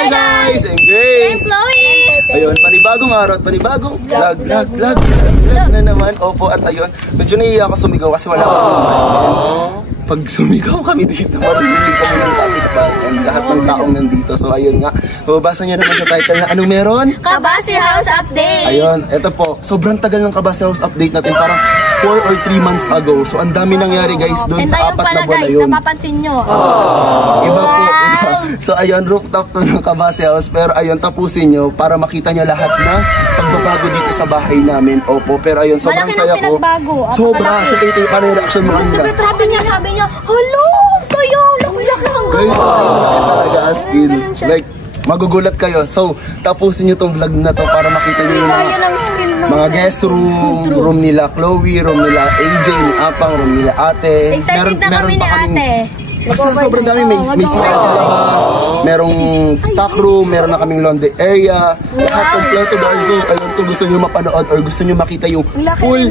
Hi guys! I'm Gray! I'm Chloe! Ayun, panibagong araw at panibagong vlog na naman. Opo, at ayun, medyo naiiyak ako sumigaw kasi wala akong naman. Pag sumigaw kami dito, maririnig kami ng kapitbahay and lahat ng taong nandito. So ayun nga, mababasa nyo naman sa title na anong meron? Kabasi House Update! Ayun, eto po, sobrang tagal ng Kabasi House Update natin, parang 4 or 3 months ago. So ang dami nangyari guys doon sa 4 na buwan na yun. Napapansin nyo. Iba po, iba. So ayun, rooftop to ng Kabasi House. Pero ayun, tapusin nyo para makita nyo lahat na pagbabago dito sa bahay namin. Opo, pero ayun, sobrang saya ko. Sobra, sa titi, paano yung reaction mo kanina? Sabi niya, hello, sayo, laki ang guys, laki talaga as in. Like, magugulat kayo. So, tapusin nyo tong vlog na to para makita nyo yung mga guest room nila Chloe, room nila AJ, ni Apang, room nila ate. Excited na kami ni ate. Basta sobrang dami, may CR sa labas, merong stock room, meron na kaming laundry area, lahat kompleto guys. So ayun, kung gusto nyo mapanood or gusto nyo makita yung full,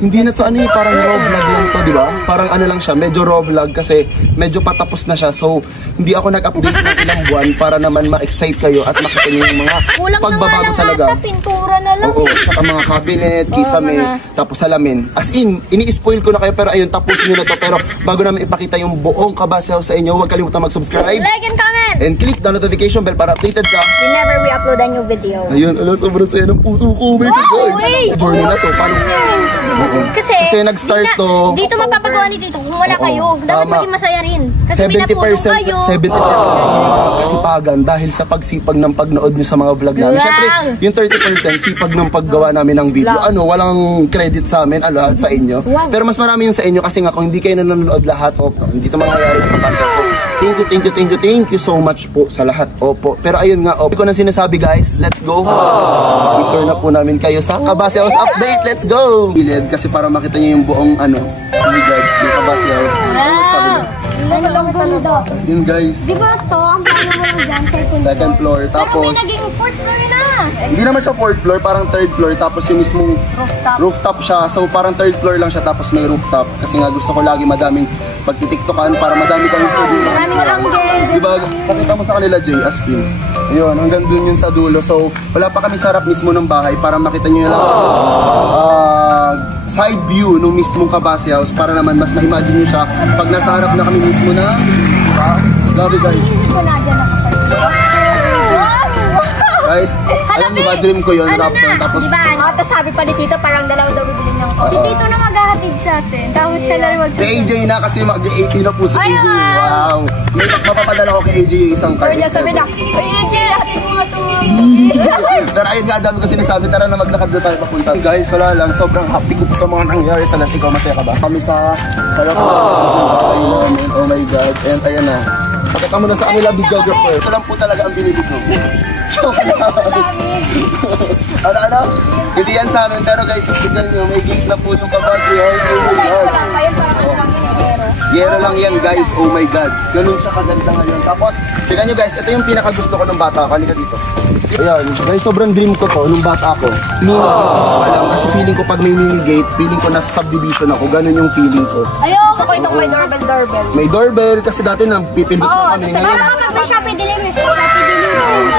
hindi na to ano, parang raw vlog lang to, di ba? Parang ano lang siya, medyo raw vlog kasi medyo patapos na siya. So hindi ako nag-update ng ilang buwan para naman ma-excite kayo at makita nyo yung mga pagbabago talaga. Pintura na lang. Oo, saka mga cabinet, kisame, tapos salamin. As in, ini-spoil ko na kayo pero ayun, tapusin nyo na to. Pero bago namin ipakita yung buong Kabasi House sa inyo, huwag kalimutan mag-subscribe, like and comment, and click the notification bell para updated ka whenever we upload a new video. Ayun, sobrang saya ng puso ko. Journey na to, paano? Kasi nag-start to. Dito mapapagawa ni Tito kung wala kayo. Dapat maging masaya rin. Kasi 70% kasipagan dahil sa pagsipag ng pagnood nyo sa mga vlog namin. Siyempre, yung 30% sipag ng paggawa namin ng video. Walang credit sa amin, lahat sa inyo. Pero mas marami yung sa inyo kasi nga kung hindi kayo nanonood lahat, hindi ito mangyayari. So, thank you so much po sa lahat. Opo. Pero ayun nga, ko na sinasabi guys, let's go. I-tour na po namin kayo sa Kabasi House Update. Let's go! Kasi para makita nyo yung buong ano, yung Kabasi House. Yun guys. Di ba to? Ang plano mo lang dyan, second floor. Tapos, pero may naging 4th floor na. Hindi naman siya 4th floor, parang 3rd floor. Tapos yung mismong rooftop siya. So parang 3rd floor lang siya, tapos may rooftop. Kasi nga gusto ko lagi madaming pagtitiktokan para madami kang pwedeng. Maraming angle. Diba, nakita mo sa kanila Jay, as in. Ayun, hanggang dun yun sa dulo. So wala pa kami sa harap mismo ng bahay para makita nyo lang side view ng mismong Kabasi House para naman mas ma-imagine nyo siya pag nasa harap na kami mismo na, diba? Love you guys. Guys, alam mo ba, dream ko yun, raptor, tapos tapos sabi pa ni Tito, parang dalawa daw bibilin niyang si Tito na maghahatid sa atin, tapos siya na rin si AJ na kasi mag-18 na po si AJ. Wow, may mapapadala ko kay AJ yung isang card. Kaya sabi na, AJ, hatid mo nga ito. Pero ayun nga, dami ko sinasabi, tara na maglakad na tayo papunta. Guys, wala lang, sobrang happy ko po sa mga nangyari sa lahat. Ikaw, masaya ka ba? Kami sa harap ko. Oh my God, and ayan na. Pagkata mo na sa kanila, videographer. Ito lang po talaga ang binili ko. Ano? Hindi yan sa amin. Pero guys, tignan nyo, may gate na po yung Kabasi House. Oh my God. Yero lang yan guys. Oh my God. Ganun siya kaganda ngayon. Tapos, tignan nyo guys, ito yung pinakagusto ko ng bata. Halika dito. Ayan, guys, sobrang dream ko to nung bata ako. Kasi feeling ko pag may mini gate, feeling ko nasa subdivision ako. Ganun yung feeling ko. Ayoko ko itong may doorbell. May doorbell kasi dati nang pipindot na kami. Para kapag may Shopee Delivery.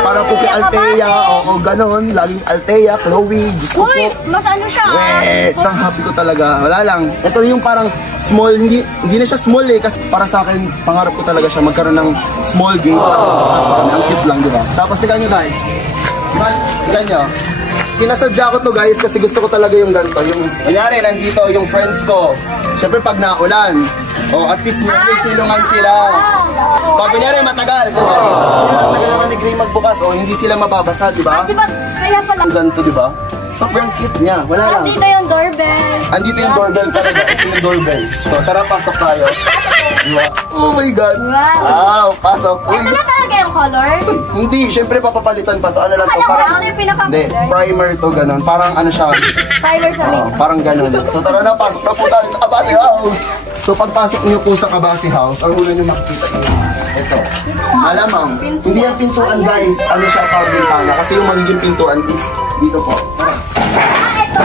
Para po kay Althea, o gano'n, laging Althea, Chloe, gusto ko. Uy, mas ano siya ang happy ko talaga, wala lang. Ito yung parang small, hindi na siya small kasi para sa akin, pangarap ko talaga siya magkaroon ng small gate. Ang cute lang, diba? Tapos tignan nyo guys, tignan nyo, pinasadya ko to guys kasi gusto ko talaga yung ganito. Yung, kunyari, nandito yung friends ko. Siyempre pag naulan, at least may silungan sila. Pag kunyari matagal, matagal naman ni Gray magbukas, hindi sila mababasa, di ba? Diba, kaya pala. Ganito, di ba? Sobrang cute niya, wala lang. Andito yung doorbell. Andito yung doorbell talaga, ito yung doorbell. So, tara, pasok tayo. Diba? Oh my God. Wow, pasok. Ito na talaga yung color? Hindi, syempre papapalitan pa to. Ano lang to? Parang, hindi, primer to, ganun. Parang ano siya. Primer sa makeup. Parang ganun. So, tara na, pasok na po tayo sa Kabasi House. So pagpasok niyo po sa Kabasi House, ang una niyo makikita niyo, ito. Malamang, hindi yung pintuan guys, ano siya, parang bintana. Kasi yung magiging pintuan is dito po. Ito?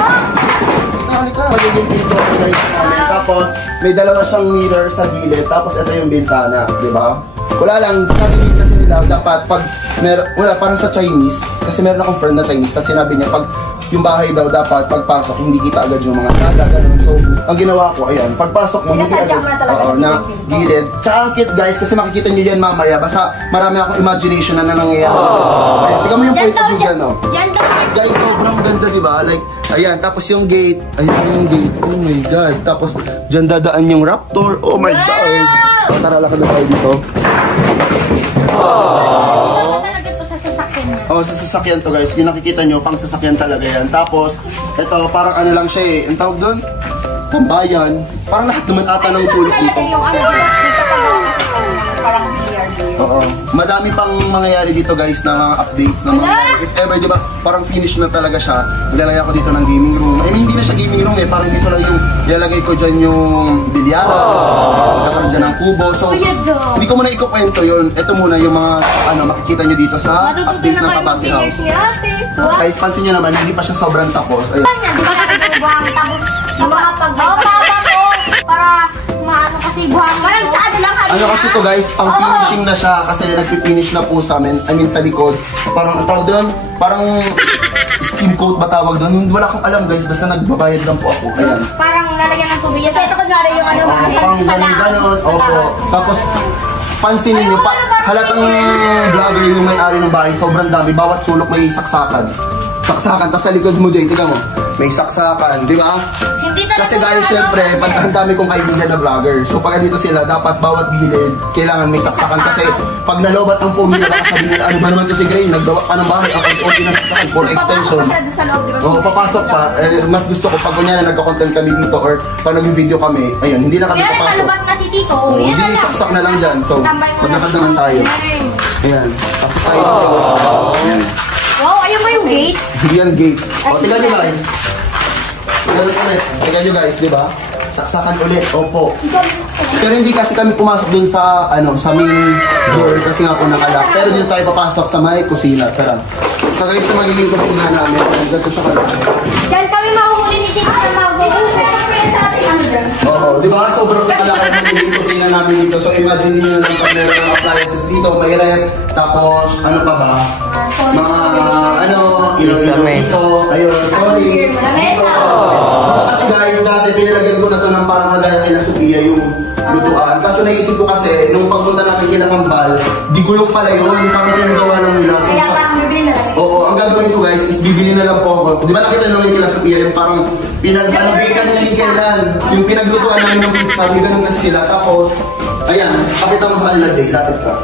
Halika, magiging pintuan guys. Tapos, may dalawa siyang mirror sa gilid. Tapos ito yung bintana, di ba? Wala lang, sabi kasi nila, dapat pag wala, parang sa Chinese, kasi meron akong friend na Chinese, kasi sinabi niya, pag yung bahay daw dapat pagpasok, hindi kita agad yung mga naga, ganun. So, ang ginawa ko, ayan, pagpasok mo, hindi agad, na gilid. Tsaka ang cute guys, kasi makikita nyo yan mamaya, basta marami akong imagination na nangyayari. Ayan, tingnan mo yung point of view, no? Guys, sobrang ganda, diba? Like, ayan, tapos yung gate, ayan yung gate, oh my god. Tapos, dyan dadaan yung raptor, oh my god. So, tara, lakad na tayo dito. Oh, sa sasakyan to guys. Yung nakikita nyo, pang sasakyan talaga yan. Tapos, ito, parang ano lang siya eh. Ang tawag doon? Tambayan. Parang lahat naman ata ng sulok dito. Parang BRB. Oo. Madami pang mangyayari dito guys na mga updates na mga, if ever, di ba, parang finish na talaga siya. Maglalagay ako dito ng gaming room. I mean, hindi na siya gaming room eh. Parang dito lang yung ilalagay ko dyan yung bilyara. Nakaroon dyan ng kubo. So, hindi ko muna ikukwento yun. Ito muna yung mga, makikita nyo dito sa update ng Kabase House. Guys, pansin nyo naman, hindi pa siya sobrang tapos. Ayun. Para maano kasi buhang. Parang sa ano lang kami. Ano kasi to guys, pang finishing na siya kasi nagpi-finish na po sa amin. I mean sa likod. Parang ang tawag doon, parang skin coat ba tawag doon? Wala akong alam guys, basta nagbabayad lang po ako. Ayan. Parang lalagyan ng tubig. Sa ito kunwari yung ano ba? Pang ganon. Opo. Tapos pansinin nyo, halatang vlogger yung may-ari ng bahay, sobrang dami. Bawat sulok may saksakan. Saksakan, tapos sa likod mo Jay, tignan mo. May saksakan, di ba? Kasi dahil syempre, pag ang dami kong kaibigan na vlogger. So pag dito sila, dapat bawat gilid, kailangan may saksakan. Kasi pag nalobat ang pumili, baka sabihin nila, ano ba naman kasi Gray, nagdawa pa ng bahay, ang konti na saksakan, for extension. Oo, papasok pa. Mas gusto ko, pag kunyari nagka-content kami dito, or pag nag-video kami, ayun, hindi na kami papasok. Hindi, saksak na lang dyan. So, maglakad naman tayo. Ayan, saksak tayo. Ayan. Wow, ayun ba yung gate? Hindi yan gate. O, tingnan nyo guys. Tingnan nyo guys, di ba? Saksakan ulit, opo. Pero hindi kasi kami pumasok dun sa, sa main door kasi nga po nakalock. Pero dito tayo papasok sa may kusina. Tara. Kagaya sa magiging kusina namin. Ganito siya kalaki. Diyan kami mahuhuli ni Tito na mag-uusap. Oo, di ba? Sobrang kalaki ng magiging kusina namin dito. So imagine niyo lang pag meron ng appliances dito, may rep, tapos ano pa ba? Mga ilo dito. Ayun, sorry. Dito. Kasi guys, dati pinalagyan ko na to ng parang kagaya kay Sophia yung lutuan. Kaso naisip ko kasi, nung pagpunta namin kina Kambal, di gulong pala yun, parang pinagawa ng nila. So, kaya parang bibili na lang. Oo, ang gagawin ko guys is bibili na lang po ako. Di ba nakita naman kila Sophia yung parang pinag-anabigan yung Miguelan, yung pinaglutuan namin ng pizza, may ganun kasi sila. Tapos, ayan, pakita mo sa kanila day, lapit ka.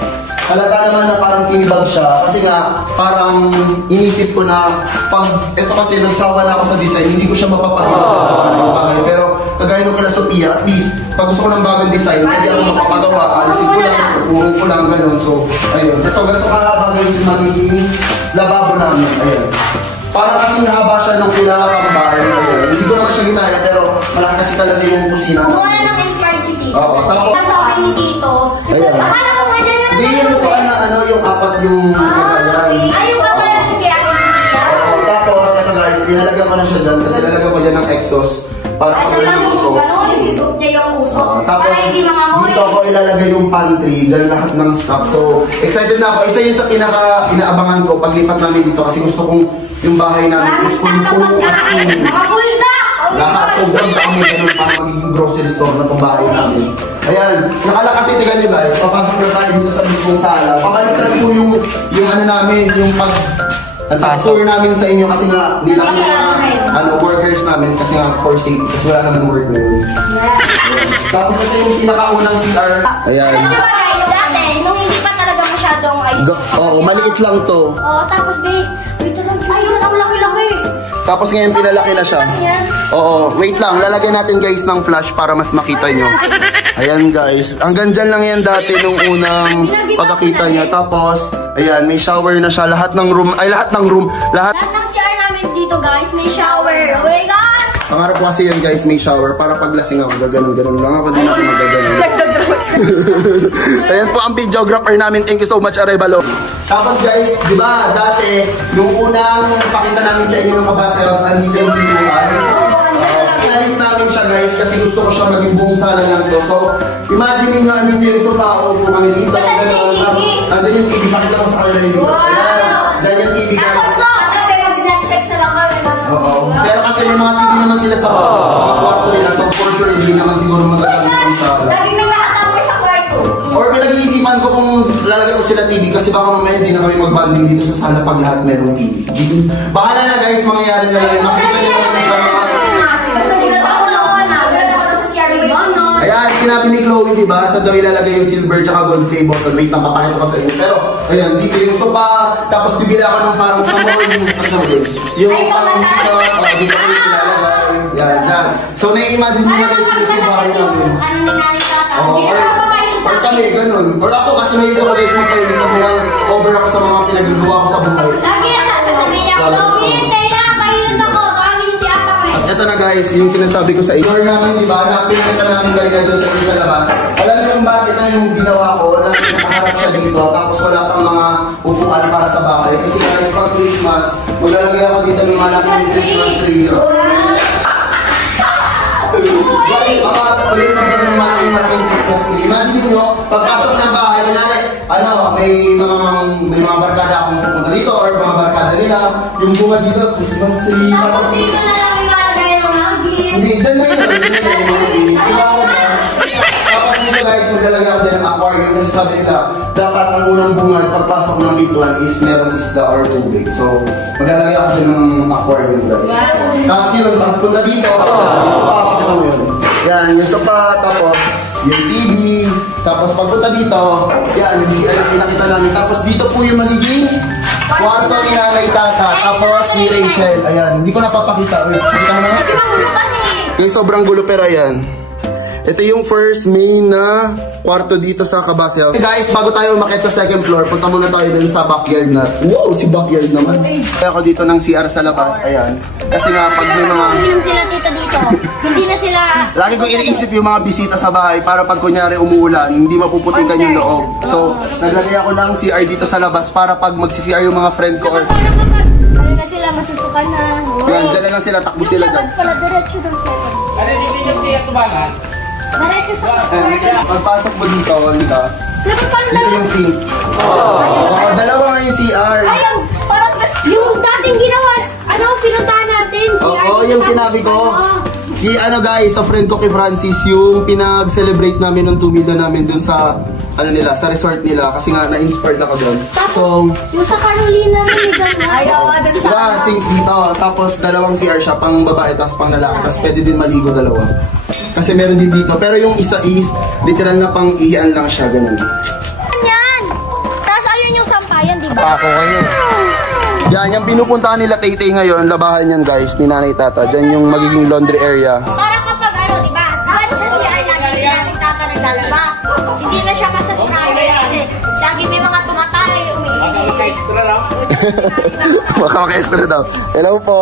Halata naman na parang kinibag siya kasi nga parang inisip ko na pag ito kasi nagsawa na ako sa design, hindi ko siya mapapagawa. Pero kagaya nung kala Sophia, at least pag gusto ko ng bagong design, hindi ako mapapagawa. Alisin ko lang, purong ko lang, gano'n. So, ayun. Ito, ganito kahaba guys yung magiging lababo namin. Ayun. Parang kasing haba siya nung pinakakambal. Hindi ko naman siya ginaya, pero malaki kasi talaga yung kusina. Kung ano nang inspired si Tito. Oo, tapos ang sabi ni Tito. Ayan. Akala ko nga dyan hindi yung lutuan na yung apat yung kagayan. Ay, yung apat yung kaya. Oo, tapos ito guys, nilalagyan ko na siya dyan kasi nilalagyan ko dyan ng exhaust para pag naluluto. Higup niya yung uso. Tapos dito ako ilalagay yung pantry, dyan lahat ng stock. So, excited na ako. Isa yun sa inaabangan ko paglipat namin dito kasi gusto kong yung bahay namin is puno as in. Nakapul na! Lahat, sobrang dami ganun para magiging grocery store na itong bahay namin. Ayan, nakalakasi, tignan nyo guys, papasok na tayo dito sa mismong sala. Pabalikan po yung namin, yung tour namin sa inyo kasi nga nila workers namin kasi nga for safety kasi wala naman work na yun. Tapos ito yung pinakaunang CR. Ayan. Alam nyo ba guys, dati, nung hindi pa talaga masyadong ayos. Oo, maliit lang to. Oo, tapos wait lang, ayun, ang laki-laki. Tapos ngayon pinalaki na siya. Oo, wait lang, lalagyan natin guys ng flash para mas makita nyo. Ayan guys, hanggang dyan lang yan dati nung unang pagkakita niya. Tapos, ayan, may shower na siya. Lahat ng Lahat ng CR namin dito guys, may shower. Oh my gosh! Pangarap ko kasi yan guys, may shower. Para paglasing ako, gaganon-ganon lang ako. Di na ako magaganon. Ayan po ang videographer namin. Thank you so much, Arevalo. Tapos guys, di ba, dati, nung unang pakita namin sa inyo ng Kabase House, andito yung videoan. pinalis namin siya guys kasi gusto ko siya maging buong sala lang to. So, imagine nyo ano yung sofa o po kami dito. Nandun yung TV, pakita ko sa kanila yung dito. Diyan yung TV guys. Oo. Pero kasi may mga TV naman sila sa mga kwarto nila. So, for sure, hindi naman siguro magagamit yung sala. Laging nakakatambay sa kwarto. Or pinag-iisipan ko kung lalagay ko sila TV kasi baka mamaya hindi na kami mag-banding dito sa sala pag lahat merong TV. Bahala na guys, mangyayari na lang. Makita nyo naman sa mga... Ayan, sinabi ni Chloe, diba? Sa daw ilalagay yung silver tsaka gold play button. Wait, napapakita ko sa inyo. Pero, ayan, dito yung sofa. Tapos bibila ako ng parang samoy. Yung parang dito. Dito ko yung ilalagay. Yan, dyan. So, nai-imagine mo na guys yung sofa namin. Ano ni Nani Tata? Or kami, ganun. Or ako kasi may ito ko guys magpainit ko kaya over ako sa mga pinagagawa ko sa buhay. Sabi yan, sasabi niya, Chloe, Teya, pahinit ako. Tawagin si Apa Chris. At ito na guys, yung sinasabi ko sa inyo. Or namin, di ba, na pinakita namin kanina doon sa labas. Alam niyo yung bakit na yung ginawa ko, na nakaharap siya dito, tapos wala pang mga upuan para sa bahay. Kasi guys, pag Christmas, maglalagay ako dito ng malaking Christmas tree. Guys, ulit na ba ng malaking Christmas tree? Imagine nyo, pagpasok ng bahay, may mga barkada akong pupunta dito or mga barkada nila, yung bunga dito, Christmas tree. Tapos dito na lang yung malagay ng mga gift. Hindi, dyan na yun. Tapos dito guys, maglalagay ako din ng aquarium kasi sabi nila, dapat ang unang bunga pagpasok ng bituan is meron isda or tubig. So, maglalagay ako din ng aquarium guys. Tapos yun, pagpunta dito, yung sofa, pakita mo yun. Yan, yung sofa, tapos yung TV, tapos pagpunta dito, yan, yung CR yung pinakita namin. Tapos dito po yung magiging kwarto ni Nanay Tata, tapos ni Rachel. Ayan, hindi ko napapakita. Wait, pakita mo na. Okay, sobrang gulo pero ayan. Ito yung first main na kwarto dito sa Kabasya. Okay guys, bago tayo umakyat sa second floor, punta muna tayo dun sa backyard na. Wow, si backyard naman. Kaya ako dito ng CR sa labas, ayan. Kasi nga, pag may mga... Hindi sila tita dito. Hindi na sila... Lagi kong iniisip yung mga bisita sa bahay para pag kunyari umuulan, hindi mapuputikan yung loob. So, naglagay ako ng CR dito sa labas para pag magsi-CR yung mga friend ko or... Ano na sila, masusukan na. Yan, dyan na lang sila, takbo sila dyan. Labas pala, diretso ng second. Ano, hindi niyo siya tubangan? Diretso sa Pagpasok mo dito, hindi ka? Dapat paano Dito yung sink. Dalawa nga yung CR. Ayaw, parang yung dating ginawa, ano, pinuntahan natin. Oo, yung sinabi ko. Ano guys, sa friend ko kay Francis, yung pinag-celebrate namin ng tumida namin dun sa, ano nila, sa resort nila. Kasi nga, na-inspired ako dun. So, yung sa Carolina naman, ayaw, dun sa... diba, sink dito. Tapos, dalawang CR siya, pang babae, tapos pang lalaki. Tapos, pwede din maligo dalawa. Kasi meron din dito. Pero yung isa is, literal na pang ihian lang siya, ganun. Yan! Tapos, ayun yung sampayan, di ba? Ako kayo. Yan, yung pinupuntahan nila Tay-Tay ngayon, labahan yan guys, ni Nanay Tata. Diyan yung magiging laundry area. Para kapag ano, di ba? Dapat sa CR lagi si Nanay Tata naglalaba. Hindi na siya masasinabi kasi lagi may mga tumatay, umiinig. Extra lang. Baka maka-extra daw. Hello po.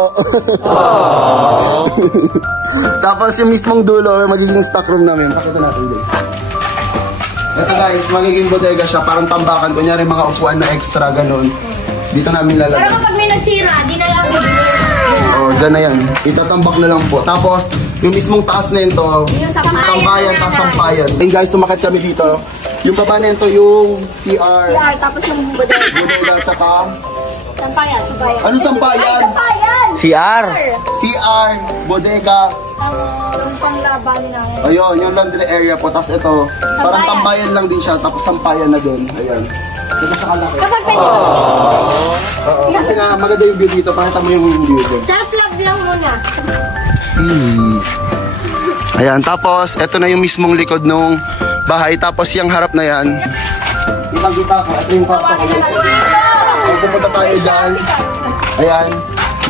Tapos yung mismong dulo, magiging stock room namin. Pakita natin din. Ito guys, magiging bodega siya, parang tambakan. Kunyari mga upuan na extra, ganun. Dito namin lalagay. Pero kapag may nagsira, di na lang Oh, dyan na yan. Itatambak na lang po. Tapos, yung mismong taas na ito, yung sampayan, tapos sampayan. And guys, sumakit kami dito. Yung baba na ito, yung CR. CR, tapos yung bodega. Bodega, tsaka... Sampayan, sampayan. Ano sampayan? Sampayan! CR. CR, bodega. Yung panglaban namin. Ayun, yung laundry area po. Tapos ito, parang tambayan lang din siya. Tapos sampayan na din. Ayan. Ito siya kalaki. Kapag pwede ba? Oo. Kasi nga, maganda yung view dito. Pakita mo yung view dito. Self-love lang muna. Ayan, tapos ito na yung mismong likod nung bahay. Tapos yung harap na yan. Kita-kita ko. Ito yung kwarto ko. So, pupunta tayo dyan. Ayan.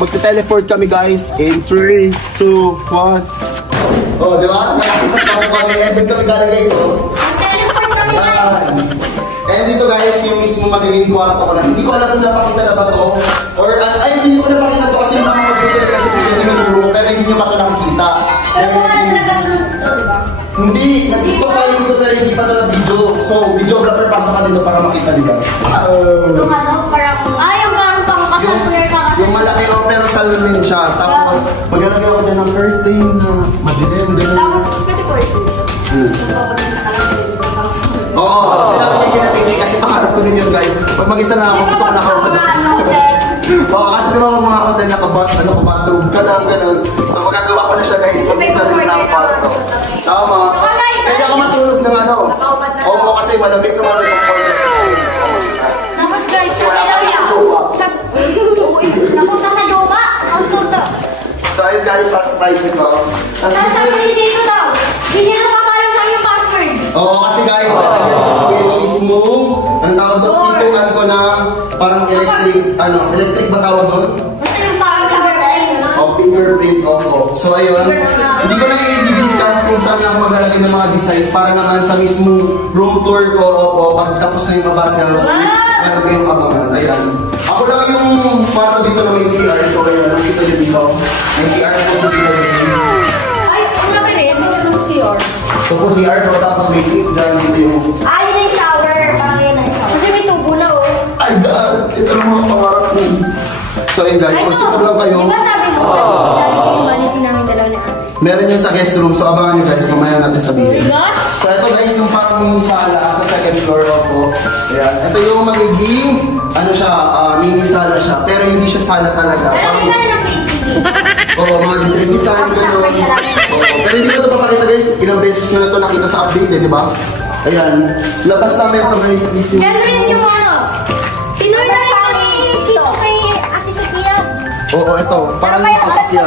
Magte-teleport kami guys. In 3, 2, 1. Oh, di ba? Nakakita pa kami. Event kami galing guys. Oh. Teleport kami guys. And dito guys, yung mismo magiging kwarto ko lang. Hindi ko alam kung napakita na ba to. Or, ay, hindi ko napakita to kasi yung mga mag-video kasi kasi tinuturo. Pero hindi nyo pa ito nakikita. Pero kung ano nag-upload ito, di ba? Hindi, nagkito tayo dito pero hindi pa ito na video. So, videographer, pasok ka dito para makita, di ba? Yung ano, parang... yung parang pang-kasal ka kasi. Yung malaki o pero salamin siya. Tapos, maglalagay ako dyan ng curtain na Oo, sinabi ko yung natingin kasi pangarap ko din yun guys. Pag mag-isa na ako, gusto ko na ako. Oo, kasi di ba mga hotel na bathroom ka lang, gano'n. So magagawa ko na siya guys, pag isa rin na ang kwarto. Tama. Kaya ka matulog ng ano. Oo, kasi malamig naman yung kwarto. Tapos guys, sa napunta sa Jowa, ang turto. So ayun guys, pasok tayo dito. Sasabi dito daw, hindi na papalang sa yung password. Oo, kasi guys, yung mismo, ang tawag doon, pitungan ko na parang electric ba tawag doon? Basta yung parang sa birthday. O, fingerprint, oo. So ayun, hindi ko na i-discuss kung saan ako maglalagay ng mga design para naman sa mismo room tour ko, opo, pag tapos na yung mabasa, meron kayong abangan. Ayan. Ako lang yung parang dito na may CR, so ayun, nakita nyo dito. May CR po dito. Ay, una ka rin, may ganun CR. So po CR ko, tapos may seat dyan dito yung... Ay, yun yung shower. Parang yun na yung shower. Kasi may tubo na, oh. Ay, God! Ito lang mga pangarap mo. So ayun guys, magsipag lang kayo. Di ba sabi mo, lalo ko yung vanity namin dalaw na. Meron yun sa guest room, so abangan nyo guys, mamaya natin sabihin. Oh my gosh! So ito guys, yung parang mini sala sa second floor po. Ayan. Ito yung magiging, ano siya, mini sala siya. Pero hindi siya sala talaga. Pero hindi ka ng PPD. Oo, mga design, gano'n. Pero hindi ko ito papakita guys, ilang beses nyo na ito nakita sa update, di ba? Ayan. Labas namin ito guys. Yan rin yung ano. Tinuloy na rin kami dito kay Ate Sophia. Oo, ito. Parang sakya.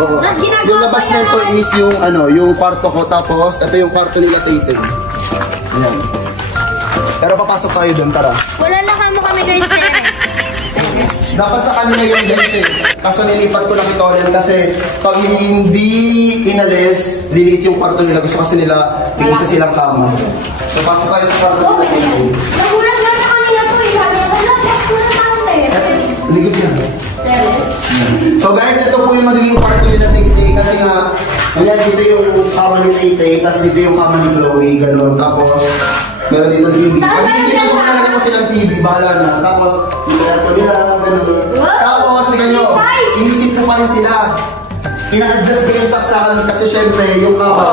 Oo. Yung labas na ito is yung ano, yung kwarto ko. Tapos, ito yung kwarto nila Taten. Ayan. Pero papasok tayo doon, tara. Wala na kami guys, Dapat sa kanila yung guys eh. Kaso nilipat ko na kito rin kasi pag hindi inalis, lilit yung kwarto nila. Gusto kasi nila, isa silang kama. So, pasok tayo sa kwarto nila Taten. Nagulat na kanila to eh. Sabi ko, Ligod yan. So guys, ito po yung magiging kwarto nila Tingting kasi nga, ngayon dito yung kama ni Tingting, tapos dito yung kama ni Chloe, gano'n. Tapos, meron dito TV. Pag-iisipan ko na lang silang TV, bahala na. Tapos, yung aircon nila, gano'n. Tapos, tingnan nyo, inisip ko pa rin sila. Ina-adjust ko yung saksakan kasi syempre, yung kama,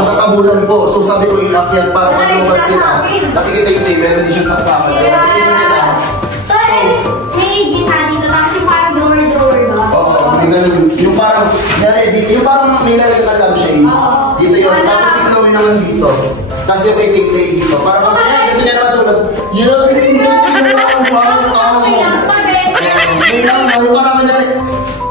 natatabunan ko. So sabi ko, i-akyat para pag-lumad sila. Nakikita yung TV, meron din siyang saksakan. Yung parang, yung parang nilalagay ka lampshade. Dito yun. Tapos si Chloe naman dito. Tapos yung may take dito. Parang kaya gusto niya naman tulad. Yun, hindi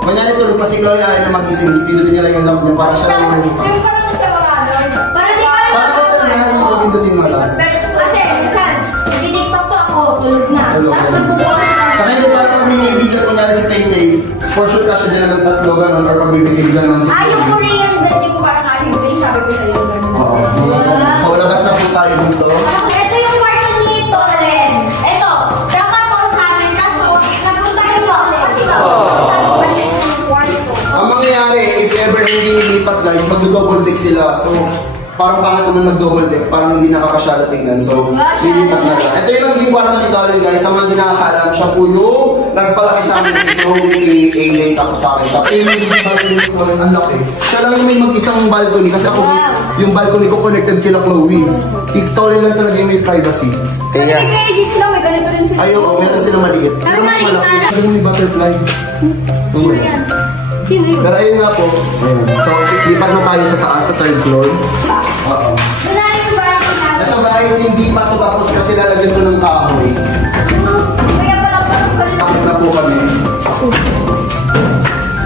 Manyari tulog pa si Chloe ay na mag-ising. Pindutin niya lang yung lamp niya. Parang siya lang yung lamp. Yung parang sa mga ano. Parang di ka lang. Parang ito na yung pindutin mo lang. Kasi, minsan, nag-tiktok po ako, tulog na. Tapos nagbubukas na. Sa kanya parang pag minibigyan ko nga si Tay-Tay, for sure ka siya dyan ng tatlo gano'n or pag bibigyan naman si Tay-Tay. Yung Korean bed, yung parang ayun, sabi ko sa'yo gano'n. Oo. So labas na po tayo dito. Ito yung kwarto nito, Len. Ito, dapat ko sa amin, kaso napunta yung kwarto. Kasi sabi ko, yung kwarto. Ang mangyayari, if ever hindi nilipat guys, mag-double deck sila. So, parang baka naman mag-double deck, parang hindi nakakasyala tingnan. So, lilipat na lang. Ito yung magiging kwarto nito Len guys. Sa mga hindi nakakalam, siya po yung nagpalaki sa amin dito, i-late ako sa akin. Siya yung balcony ko rin, ang laki. Siya lang yung may mag-isang balcony kasi ako guys, yung balcony ko connected kila Chloe. Pictorial lang talaga yung may privacy. Kaya. Kasi sila, may ganito rin sila. Ayaw, meron sila maliit. Pero mas malaki. Pero may butterfly. Sino yan? Sino yun? Pero ayun nga po. Ayun. So, lipat na tayo sa taas, sa third floor. Oo. Wala yung barang natin. Ito guys, hindi pa ito tapos kasi lalagyan ko ng kahoy. Kaya pala ganito. Bakit na po kami?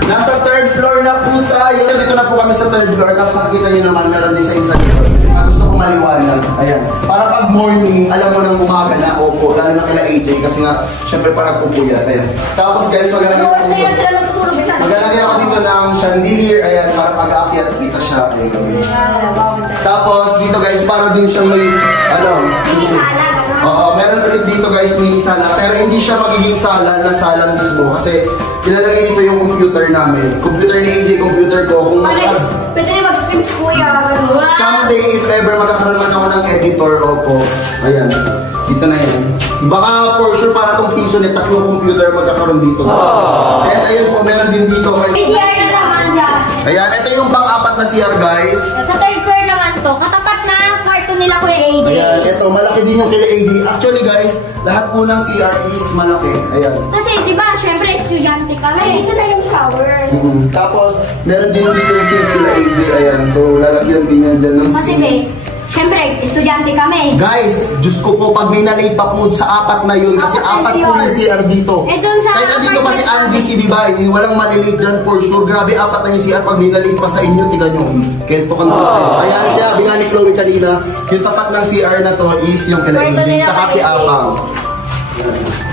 Nasa third floor na po tayo. Dito na po kami sa third floor. Tapos nakikita nyo naman, meron design sa dito. Kasi gusto ko maliwanag. Ayan. Para pag morning, alam mo ng umaga na, opo, lalo na kila AJ. Kasi nga, syempre parang pupuyat. Ayan. Tapos guys, maglalagay ako dito. Sila natutulog. Maglalagay ako dito ng chandelier. Ayan, para pag-aakyat dito siya. Ayan. Tapos dito guys, para din siyang may, ano, Mini sala. oo, meron ulit dito guys, mini sala. Pero hindi siya magiging sala na sala mismo. Kasi ilalagay dito yung computer namin. Computer ni AJ, computer ko. Kung Pwede rin mag-stream si Kuya. someday, if ever magkakaroon man ako ng editor, opo. Ayan, dito na yan. Baka for sure para tong piso ni tatlong computer magkakaroon dito. Kaya ayun po, meron din dito. May CR na naman dyan. Ayan, ito yung pang-apat na CR guys. Sa third floor naman to. Ayan, ito, malaki din yung kila AJ. Actually guys, lahat po ng CR is malaki. Ayan. Kasi, di ba, syempre, estudyante kami. Dito na yung shower. Tapos, meron din dito yung sila AJ. Ayan, so lalagyan din yan dyan ng Kasi, syempre, estudyante kami. Guys, Diyos ko po, pag may nalate pa po sa apat na yun, kasi apat po yung CR dito. Kahit andito pa si Andy, si Bibay, walang malilate dyan for sure. Grabe, apat na yung CR, pag may nalate pa sa inyo, tiga nyo. Kento ka naman kayo. Ayan, sinabi nga ni Chloe kanina, yung tapat ng CR na to is yung kila AJ, kakakiapang.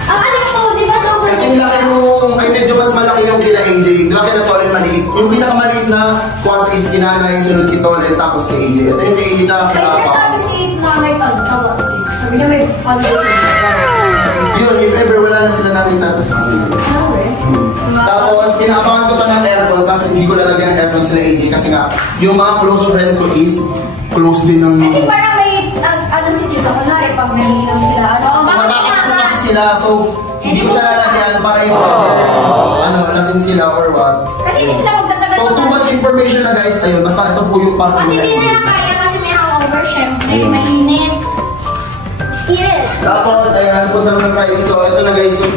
Ano po, di ba daw? Kasi laki nung, ay medyo mas malaki yung kila AJ, di ba kila Tolen maliit? Yung pinakamaliit na kwarto is kinanay, sunod ki Tolen, tapos kay AJ. Ito yung kay AJ, kakakiapang. Sabi si nanay pagtawag. Sabi niya may Yun, if ever wala na sila namin tatas kami. Tapos, pinaabangan ko to ng aircon, kasi hindi ko lalagyan ng aircon sila AJ, kasi nga, yung mga close friend ko is close din ng... Kasi parang may, ano si Tito, kunwari pag naiinom sila, matakas po kasi sila, so hindi ko siya lalagyan para yung lasing sila or what. Kasi hindi sila magdadagal. So, too much information na guys, ayun, basta ito po yung part Kasi hindi na kaya kasi may hangover, syempre, mainit. Yes. Tapos, ayan, punta naman tayo dito. Ito na guys, yung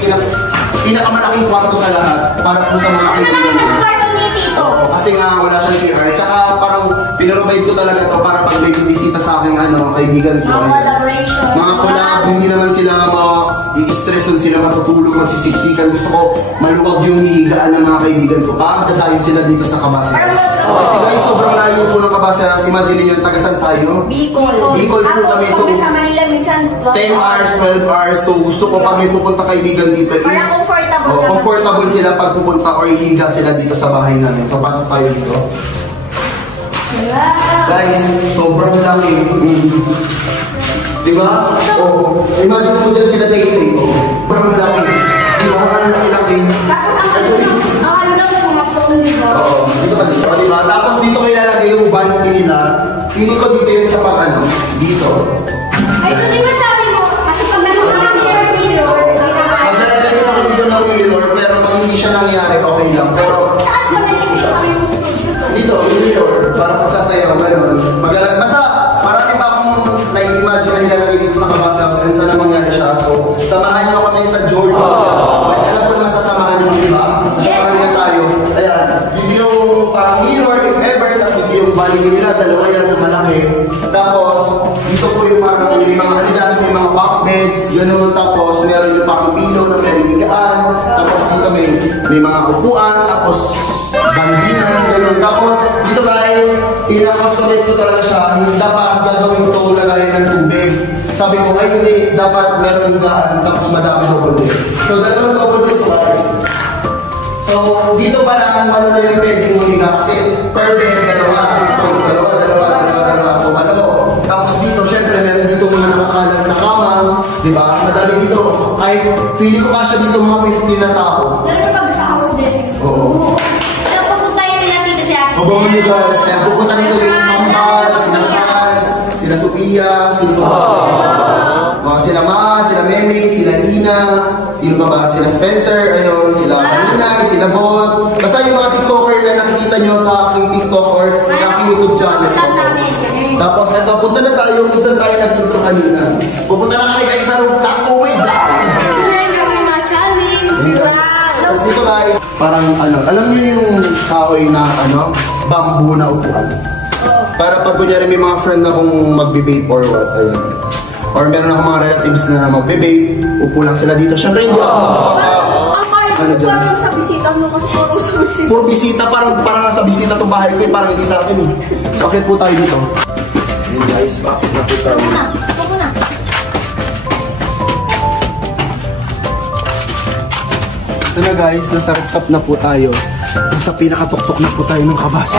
pinakamalaking kwarto sa lahat para po sa mga kaibigan ko. Kasi nga wala siyang CR. Tsaka parang pinrovide ko talaga to para pag may bisita sa aking kaibigan ko. Mga collaboration. Mga collab, hindi naman sila i-stresson sila matutulog, magsisiksikan. Gusto ko maluwag yung hihigaan ng mga kaibigan ko. Dadayo sila dito sa Kabasa. Kasi guys, sobrang layo po ng Kabasa. Imagine nyo, tagasan tayo. Bicol. Bicol po kami. So, sa Manila minsan 10 hours, 12 hours. So, gusto ko pag may pupunta kaibigan dito is comfortable sila pag pupunta or hihiga sila dito sa bahay namin. So, pasok tayo dito. Guys, sobrang laki. Diba? Oh, imagine mo dyan sila daily. Sobrang laki. Diba? Ang laki-laki. Tapos ang lang pumakong nila. Oo, dito ka dito. Diba? Tapos dito kayo lalagay yung vanity nila. Pili ko dito yun sa pag dito. Ay, ito di ba sabi mo? Kasi pag nasa mga mirror, maglalagay ko dito ng mirror, pero pag hindi siya nangyari, okay lang. Pero, saan mo nalagay yung studio? dito, yung mirror, para pagsasayaw, gano'n. Basta, marami pa akong nai-imagine na nilalagay dito sa Kabasa and sana mangyari siya. So, samahan nyo kami sa Jordan. Alam ko naman sasamahan nyo, di ba? Sasamahan nyo tayo. Ayan, dito yung parang mirror, if ever, tapos dito yung vanity nila, dalawa yan na malaki. Tapos, dito po yung mga aligamit, may mga bunk beds, gano'n. Tapos, meron yung parang pillow na pinaligaan. Tapos, dito may mga upuan. Tapos, bandinan, gano'n. Tapos, dito guys, pinaka-customize ko talaga siya. Hindi dapat gagawin ko lagayin ng tubig. Sabi ko, ay hindi, dapat meron higaan. Tapos, madami double bed. So, dalawang double bed ko guys. So, dito pa lang, ano na yung pwedeng humiga. Kasi, per bed, dalawa. So, dalawa. So, tapos dito, syempre, meron dito mga nakakalag na kama. Diba? Madali dito. Kahit, feeling ko kasya dito mga 15 na tao. Dala na pag sa house blessings. Oo. Kaya pupunta yun nila dito siya. Oo, guys. Kaya pupunta dito yung Mambal, sila Hans, sila Sophia, sila Ma, sila Meme, sila Ina, sino pa ba? Sila Spencer, ayun, sila Kanina, sila Bon. Basta yung mga TikToker na nakikita nyo sa aking TikTok or sa aking YouTube channel. Tapos ito, punta na tayo kung saan tayo nag-intro kanina. Pupunta na kami kayo sa rooftop. Oh my God! Tapos dito guys, parang alam niyo yung kahoy na bamboo na upuan. Para pag kunyari may mga friend na kung magbe-vape or what, ayun. Or meron akong mga relatives na magbe-vape, upo lang sila dito. Siyempre hindi ako parang sa bisita mo kasi parang sa bisita. Puro bisita, parang nasa bisita itong bahay ko eh, parang hindi sa akin eh. So, akit po tayo dito. Ayun guys, bakit na po tayo? Ito muna. Ito na guys, nasa rooftop na po tayo. Nasa pinakatuktok na po tayo ng Kabasa.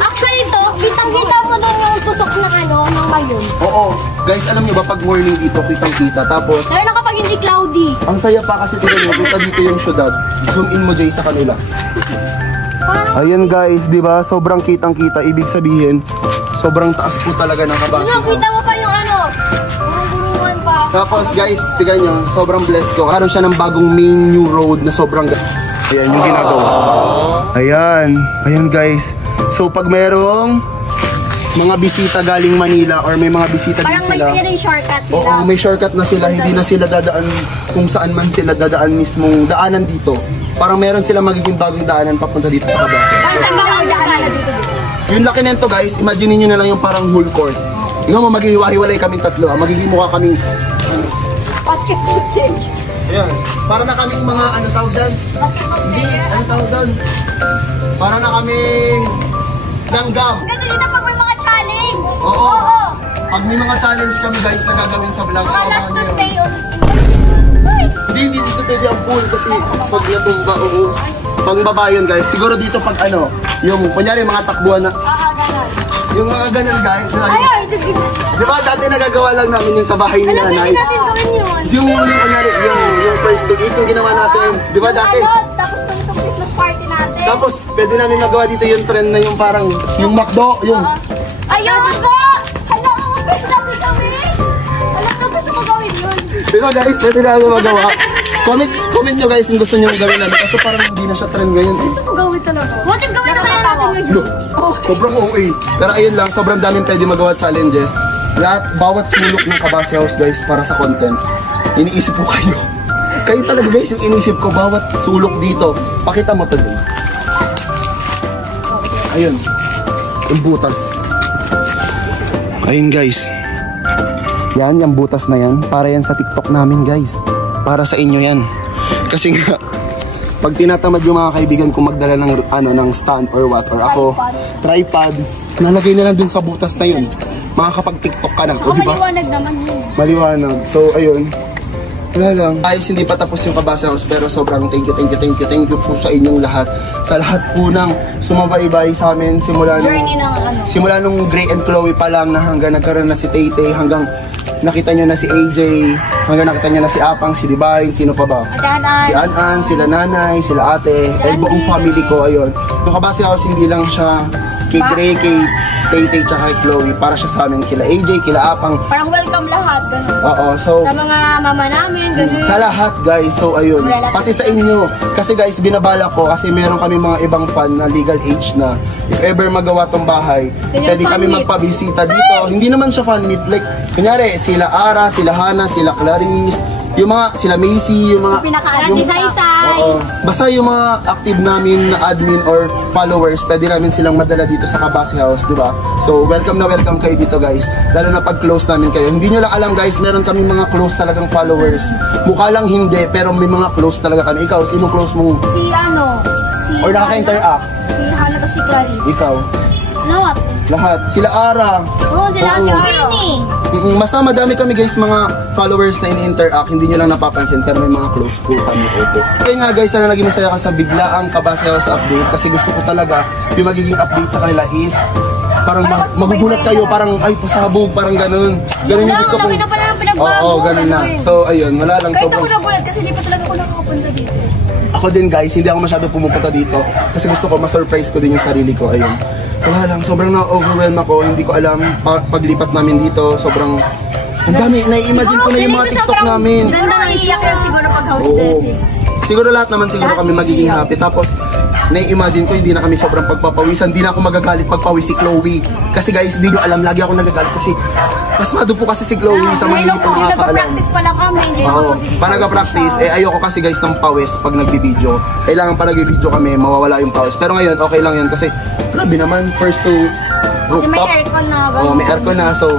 Actually ito, kitang-kita mo doon yung tusok ng ng mayon. Oo. Guys, alam nyo ba, pag morning dito, kitang-kita. Tapos, lalo na kapag hindi cloudy. ang saya pa kasi tingnan mo, kita dito yung syudad. Zoom in mo, Jay, sa kanila. Ayan guys, di ba? Sobrang kitang-kita. Ibig sabihin, sobrang taas po talaga ng Kabasa. Kita mo pa yung buruan pa. Tapos guys, tignan nyo, sobrang blessed ko. Karoon siya ng bagong main new road na sobrang... Ayan yung ginagawa. Ayan. Ayan guys. So pag merong mga bisita galing Manila or may mga bisita din Parang may sila. yan yung shortcut nila. Oo, may shortcut na sila, hindi na sila dadaan kung saan man sila dadaan mismong daanan dito. Parang meron sila magiging bagong daanan papunta dito sa Cavite. Parang saan ba ang daan dito? Yung laki nito guys, imagine niyo na lang yung parang whole court. Tingnan mo, maghihiwa-hiwalay kaming tatlo, magiging mukha kaming Basketball team. ayan, para na kaming mga ano tawag doon? Hindi, ano tawag doon? Para na kaming langgam. Ganda dito pag may mga challenge. Oo. Pag may mga challenge kami guys na gagawin sa vlog, Mga last to stay on. Hindi dito pwede ang pool kasi pag natumba, oo. Pang baba yun guys, siguro dito pag ano, yung kunyari mga takbuhan na, yung mga ganun guys, na, Ay, ito. di ba dati nagagawa lang namin yun sa bahay ni Alam, nanay? pwede natin gawin yun. Yung kunyari, yung first to eat, yung ginawa natin, di ba dati? Tapos itong Christmas party natin. Tapos, pwede namin magawa dito yung trend na yung parang, yung McDo, yung, Ayun po! Hala, pwede natin gawin. Alam ko, gusto ko gawin yun. di ba guys, pwede namin magawa. Comment nyo guys yung gusto nyo gawin namin kasi parang hindi na siya trend ngayon. Gusto ko gawin talaga. What if gawin na kaya natin ngayon? No, sobrang OA. Pero ayun lang, sobrang daming pwede magawa challenges. Lahat, bawat sulok ng Kabase House guys para sa content, iniisip ko kayo. Kayo talaga guys yung iniisip ko, bawat sulok dito. Pakita mo to dun. Ayun, yung butas. Ayun guys. Yan, yung butas na yan. Para yan sa TikTok namin guys. Para sa inyo yan. Kasi nga, pag tinatamad yung mga kaibigan ko magdala ng, ng stand or what, or ako, tripod, nalagay na lang dun sa butas na yun. Makakapag-TikTok ka na. O, diba? Maliwanag naman yun. Maliwanag. So, ayun. Wala lang. Guys, hindi pa tapos yung Kabase House pero sobrang thank you po sa inyong lahat. Sa lahat po ng sumabaybay sa amin simula nung Gray and Chloe pa lang na hanggang nagkaroon na si Tay-Tay, hanggang nakita nyo na si AJ, hanggang nakita nyo na si Apang, si Divine, sino pa ba? Si An-An, sila nanay, sila ate, ay buong family ko, ayun. Yung Kabase House hindi lang siya kay Gray, kay Tay-Tay, tsaka kay Chloe, para siya sa amin kila AJ, kila Apang. Parang welcome lahat, gano'n. Oo, so Sa mga mama namin, gano'n. sa lahat guys, so ayun, pati sa inyo. Kasi guys, binabala ko kasi meron kami mga ibang fan na legal age na. If ever magawa tong bahay, pwede kami magpabisita dito. Hindi naman siya fan meet, like, kunyari, sila Ara, sila Hana, sila Clarice, yung mga, sila Macy, yung mga Pinakaalan, isa-isay. Oo. Basta yung mga active namin na admin or followers, pwede namin silang madala dito sa Kabase House, di ba? So, welcome na welcome kayo dito guys. Lalo na pag close namin kayo. Hindi nyo lang alam guys, meron kami mga close talagang followers. Mukha lang hindi, pero may mga close talaga kami. Ikaw, sino close mo? Si Or nakaka-interact? Si Hana to si Clarice. Ikaw? Lahat. Lahat. Sila Ara. Oo, sila si Winnie. Basta madami kami guys mga followers na ini-interact, hindi nyo lang napapansin pero may mga close po kami. Kaya nga guys, sana naging masaya ka sa biglaang Kabase House update kasi gusto ko talaga yung magiging update sa kanila is parang magugulat kayo, parang ay pasabog, parang ganun. Ganun yung gusto ko. Wala, pala ng pinagbago. Oo, ganun na. So ayun, wala lang. Kahit ako nagulat kasi hindi pa talaga ako nakakapunta dito. Ako din guys, hindi ako masyado pumupunta dito kasi gusto ko ma-surprise ko din yung sarili ko. Ayun. Wala lang, sobrang na-overwhelm ako. Hindi ko alam, paglipat namin dito, sobrang ang dami, nai-imagine ko na yung mga TikTok namin. Ganda na iiyak yan siguro pag house blessing. Siguro lahat naman siguro kami magiging happy. Tapos, nai-imagine ko hindi na kami sobrang pagpapawisan. Hindi na ako magagalit pagpawis si Chloe. Kasi guys, hindi nyo alam, lagi ako nagagalit kasi pasmado po kasi si Chloe sa mga hindi po nakakaalam. Nag-practice pala kami. Oo, para nag-practice, ayoko kasi guys ng pawis pag nagbibideo. Kailangan pa nagbibideo kami, mawawala yung pawis. Pero ngayon, okay lang yun kasi grabe naman, first to kasi may aircon na. Oo, may aircon na, so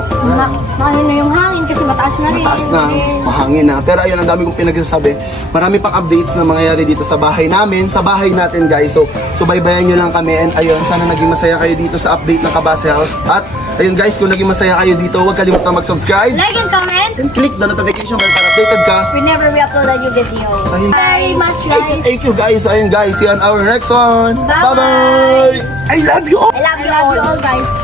mahangin na yung hangin kasi mataas na rin. Mataas na, mahangin na. Pero ayun, ang dami kong pinagsasabi. Marami pang updates na mangyayari dito sa bahay namin, sa bahay natin guys. So baybayan nyo lang kami. And ayun, sana naging masaya kayo dito sa update ng Kabase House. At ayun guys, kung naging masaya kayo dito, huwag kalimutan mag-subscribe. Like and comment. And click the notification bell para updated ka. Whenever we upload a new video. Ayun. Very much guys. Thank you guys. Ayun guys, see you on our next one. Bye-bye. Bye-bye. I love you all. I love you all guys.